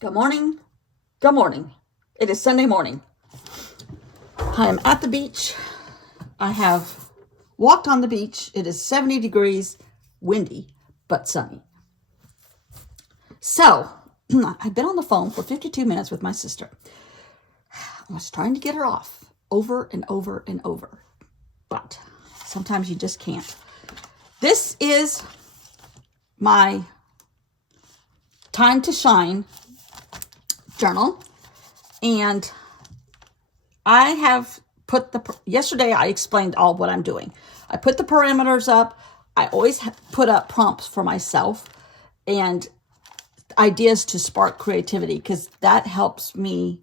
Good morning. Good morning. It is Sunday morning. I am at the beach. I have walked on the beach. It is 70 degrees, windy, but sunny. So, I've been on the phone for 52 minutes with my sister. I was trying to get her off over and over and over, but sometimes you just can't. This is my Time to Shine journal, and I have put yesterday I explained all what I'm doing. I put the parameters up. I always put up prompts for myself and ideas to spark creativity, because that helps me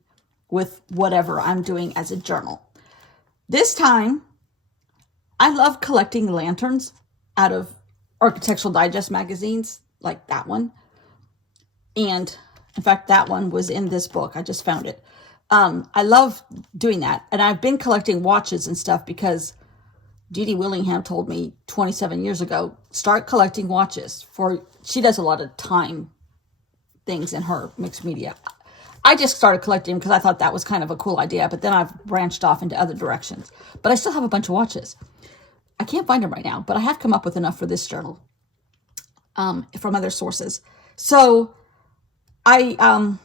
with whatever I'm doing as a journal. This time, I love collecting lanterns out of Architectural Digest magazines, like that one. And in fact, that one was in this book. I just found it. I love doing that. And I've been collecting watches and stuff because Dee Dee Willingham told me 27 years ago, start collecting watches. She does a lot of time things in her mixed media. I just started collecting because I thought that was kind of a cool idea, but then I've branched off into other directions. But I still have a bunch of watches. I can't find them right now, but I have come up with enough for this journal from other sources. So I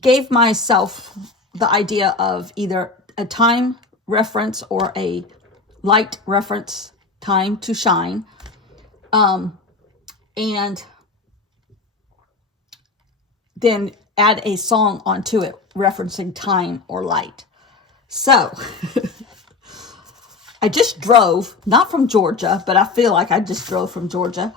gave myself the idea of either a time reference or a light reference, time to shine, and then add a song onto it referencing time or light. So I just drove, not from Georgia, but I feel like I just drove from Georgia.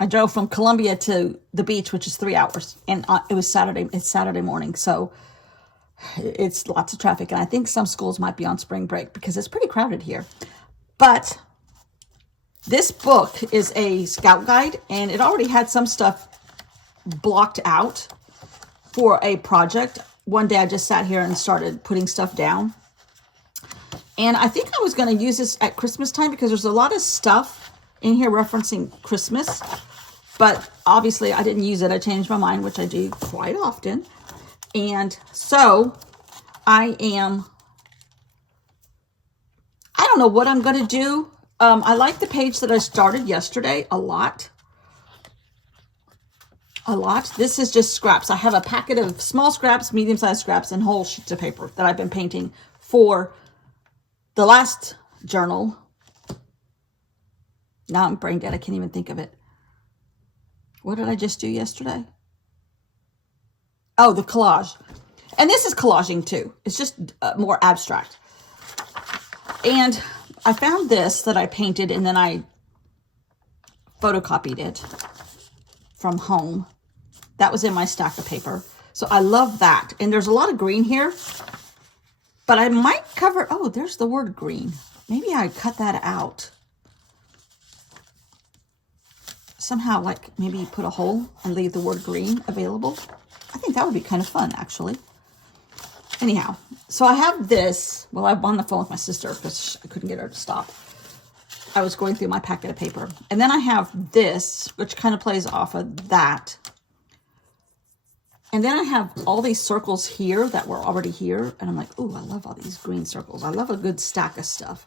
I drove from Columbia to the beach, which is 3 hours, and it was Saturday. It's Saturday morning, so it's lots of traffic, and I think some schools might be on spring break because it's pretty crowded here. But this book is a scout guide, and it already had some stuff blocked out for a project. One day I just sat here and started putting stuff down, and I think I was going to use this at Christmas time because there's a lot of stuff in here referencing Christmas, but obviously I didn't use it. I changed my mind, which I do quite often. And so I don't know what I'm going to do. I like the page that I started yesterday a lot. This is just scraps. I have a packet of small scraps, medium-sized scraps, and whole sheets of paper that I've been painting for the last journal. Now I'm brain dead. I can't even think of it. What did I just do yesterday? Oh, the collage. And this is collaging too. It's just more abstract. And I found this that I painted and then I photocopied it from home. That was in my stack of paper. So I love that. And there's a lot of green here. But I might cover... Oh, there's the word green. Maybe I cut that out. Somehow, like, maybe put a hole and leave the word green available. I think that would be kind of fun, actually. Anyhow, so I have this. Well, I'm on the phone with my sister because I couldn't get her to stop. I was going through my packet of paper. And then I have this, which kind of plays off of that. And then I have all these circles here that were already here. And I'm like, oh, I love all these green circles. I love a good stack of stuff.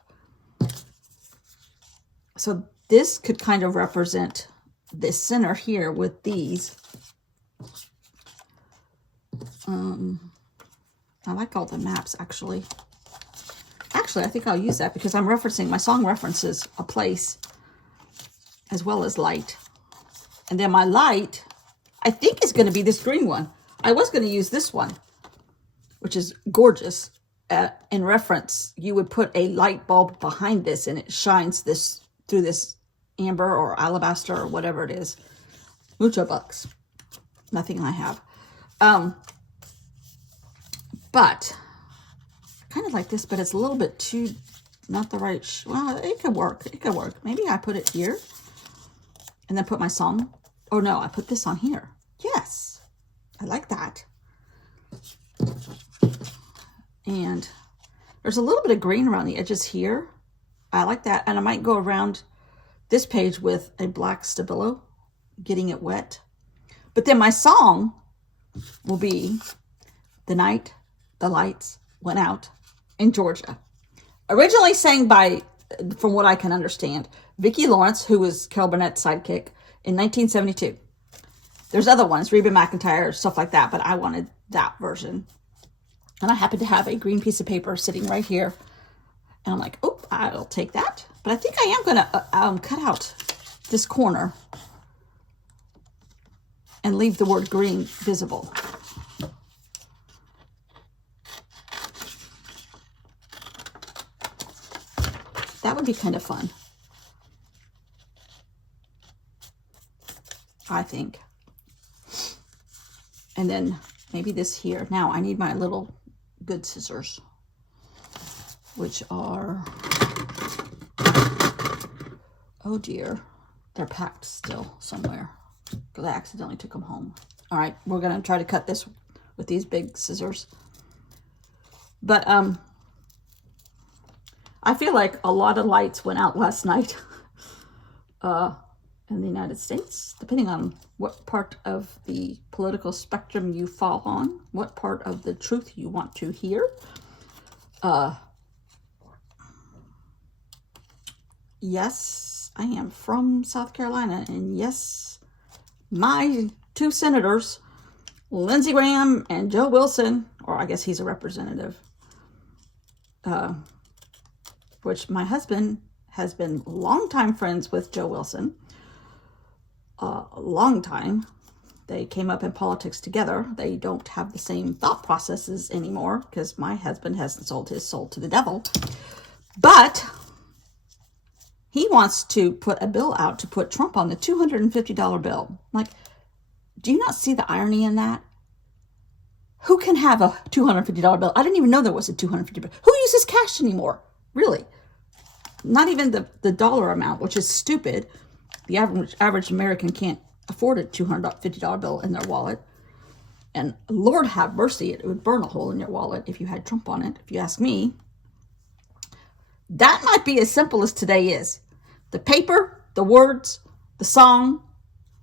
So this could kind of represent this center here with these. I like all the maps, actually. Actually, I think I'll use that because I'm referencing, my song references a place as well as light. And then my light, I think, is going to be this green one. I was going to use this one, which is gorgeous. In reference, you would put a light bulb behind this and it shines this through this amber or alabaster or whatever it is. Mucho bucks. Nothing I have. But kind of like this, but it's a little bit too, not the right, well, it could work. It could work. Maybe I put it here and then put my song. Oh no, I put this on here. Yes. I like that. And there's a little bit of green around the edges here. I like that. And I might go around this page with a black Stabilo, getting it wet. But then my song, will be The Night the Lights Went Out in Georgia. Originally sang by, from what I can understand, Vicki Lawrence, who was Carol Burnett's sidekick, in 1972. There's other ones, Reba McEntire, stuff like that, but I wanted that version. And I happen to have a green piece of paper sitting right here. And I'm like, oh, I'll take that. But I think I am going to cut out this corner and leave the word green visible. That would be kind of fun, I think. And then maybe this here. Now I need my little good scissors, which are, oh dear, they're packed still somewhere because I accidentally took them home. All right, we're going to try to cut this with these big scissors. But I feel like a lot of lights went out last night in the United States, depending on what part of the political spectrum you fall on, what part of the truth you want to hear. Yes, I am from South Carolina, and yes, my two senators, Lindsey Graham and Joe Wilson, or I guess he's a representative, which my husband has been longtime friends with Joe Wilson. A long time. They came up in politics together. They don't have the same thought processes anymore because my husband hasn't sold his soul to the devil. But he wants to put a bill out to put Trump on the $250 bill. Like, do you not see the irony in that? Who can have a $250 bill? I didn't even know there was a $250 bill. Who uses cash anymore? Really? Not even the dollar amount, which is stupid. The average American can't afford a $250 bill in their wallet. And Lord have mercy, it would burn a hole in your wallet if you had Trump on it, if you ask me. That might be as simple as today is. The paper, the words, the song,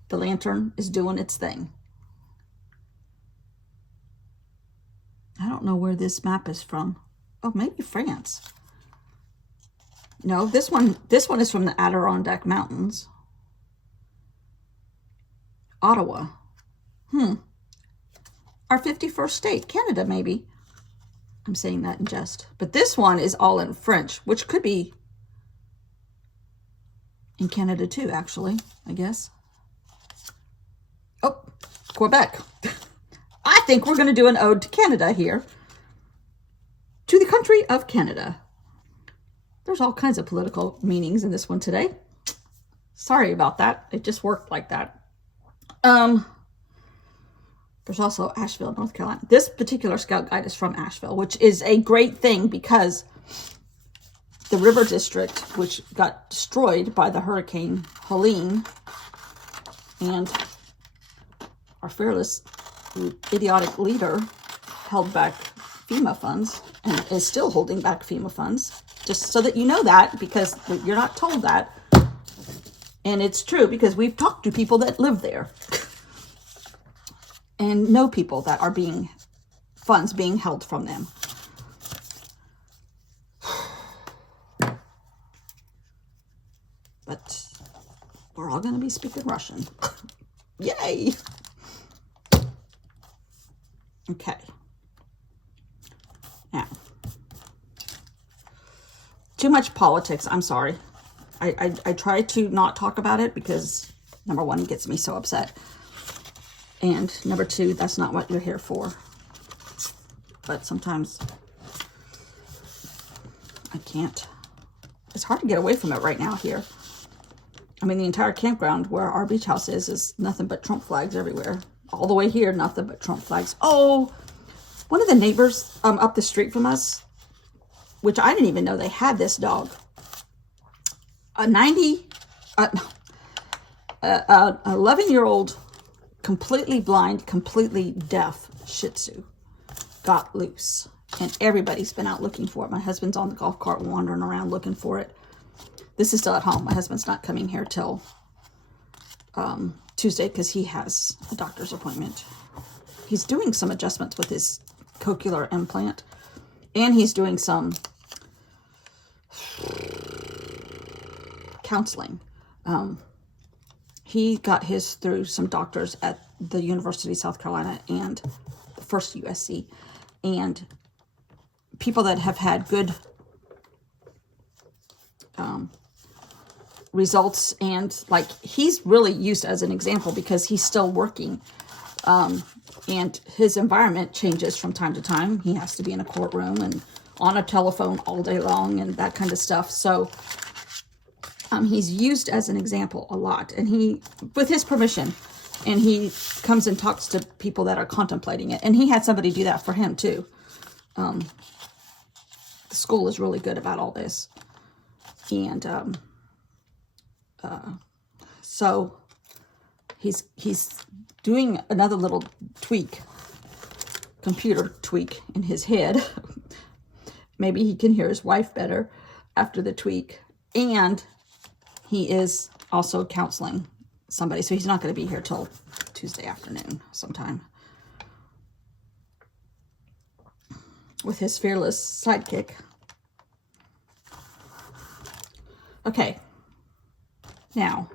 the lantern is doing its thing. I don't know where this map is from. Oh, maybe France. No, this one is from the Adirondack Mountains. Ottawa. Our 51st state, Canada, maybe. I'm saying that in jest. But this one is all in French, which could be in Canada too, actually, I guess. Oh, Quebec. I think we're going to do an ode to Canada here. To the country of Canada. There's all kinds of political meanings in this one today. Sorry about that. It just worked like that. There's also Asheville, North Carolina. This particular scout guide is from Asheville, which is a great thing because the river district, which got destroyed by the Hurricane Helene, and our fearless, idiotic leader held back FEMA funds and is still holding back FEMA funds. Just so that you know that, because you're not told that. And it's true because we've talked to people that live there and know people that are funds being held from them. But we're all going to be speaking Russian. Yay! Okay. Now, too much politics. I'm sorry. I try to not talk about it because, number one, it gets me so upset. And number two, that's not what you're here for. But sometimes I can't. It's hard to get away from it right now here. I mean, the entire campground where our beach house is nothing but Trump flags everywhere. All the way here, nothing but Trump flags. Oh, one of the neighbors up the street from us, which I didn't even know they had this dog. A 11-year-old, completely blind, completely deaf Shih Tzu got loose. And everybody's been out looking for it. My husband's on the golf cart wandering around looking for it. This is still at home. My husband's not coming here till Tuesday because he has a doctor's appointment. he's doing some adjustments with his cochlear implant, and he's doing some counseling. He got his through some doctors at the University of South Carolina and the First USC, and people that have had good results. And like, he's really used as an example because he's still working, and his environment changes from time to time. He has to be in a courtroom and on a telephone all day long and that kind of stuff. So he's used as an example a lot, and he, with his permission, and he comes and talks to people that are contemplating it. And he had somebody do that for him too. The school is really good about all this. And so he's doing another little tweak, computer tweak in his head. Maybe he can hear his wife better after the tweak. And he is also counseling somebody, so he's not going to be here till Tuesday afternoon sometime with his fearless sidekick. Okay, now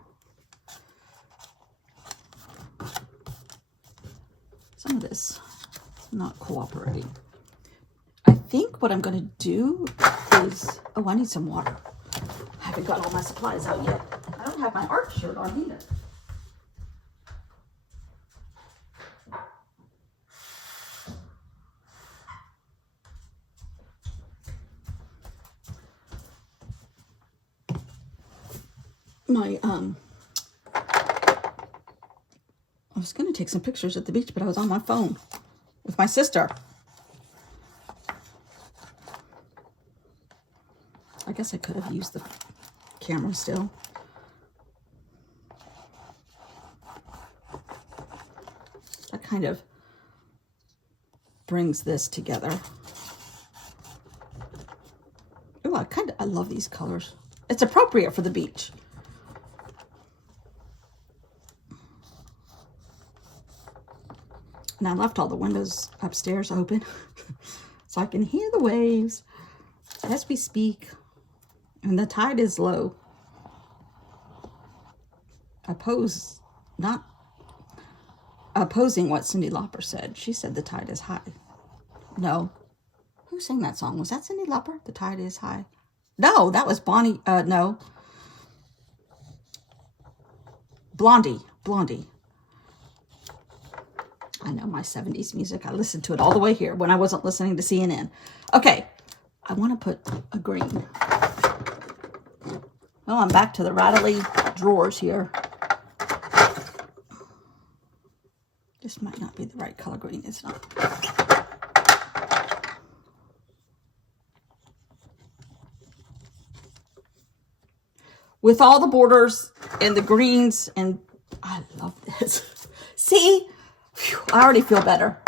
some of this is not cooperating. I think what I'm going to do is, oh, I need some water. I haven't got all my supplies out yet. I don't have my art shirt on either. I was going to take some pictures at the beach, but I was on my phone with my sister. I guess I could have used the camera still. That kind of brings this together. Oh, I love these colors. It's appropriate for the beach. And I left all the windows upstairs open so I can hear the waves as we speak. And the tide is low. Not opposing what Cyndi Lauper said. She said the tide is high. No. Who sang that song? Was that Cyndi Lauper? The tide is high. No, that was Bonnie. No. Blondie. I know my 70s music. I listened to it all the way here when I wasn't listening to CNN. Okay. I want to put a green. Well, I'm back to the rattly drawers here. This might not be the right color green. It's not. With all the borders and the greens, and I love this. See? Whew, I already feel better.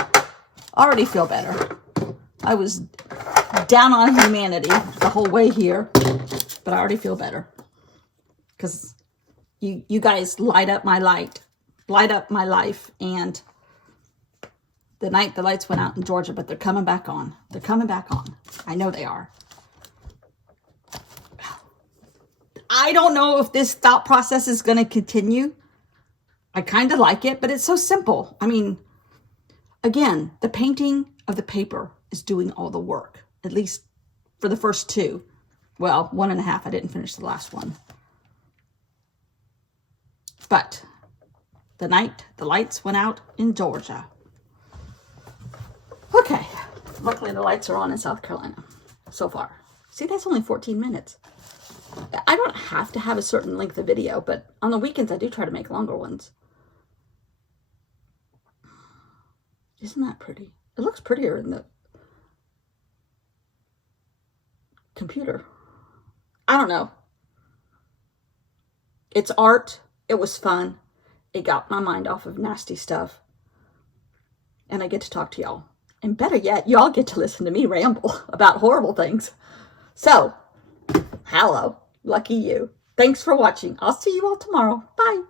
I was down on humanity the whole way here, but I already feel better. Because you guys light up my light. Light up my life. And the night the lights went out in Georgia, but they're coming back on. I know they are. I don't know if this thought process is going to continue. I kind of like it, but it's so simple. I mean, again, the painting of the paper is doing all the work, at least for the first two. Well, 1.5. I didn't finish the last one. But the night the lights went out in Georgia. Okay. Luckily, the lights are on in South Carolina so far. See, that's only 14 minutes. I don't have to have a certain length of video, but on the weekends, I do try to make longer ones. Isn't that pretty? It looks prettier in the computer. I don't know. It's art. It was fun. It got my mind off of nasty stuff. And I get to talk to y'all. And better yet, y'all get to listen to me ramble about horrible things. So, hello. Lucky you. Thanks for watching. I'll see you all tomorrow. Bye.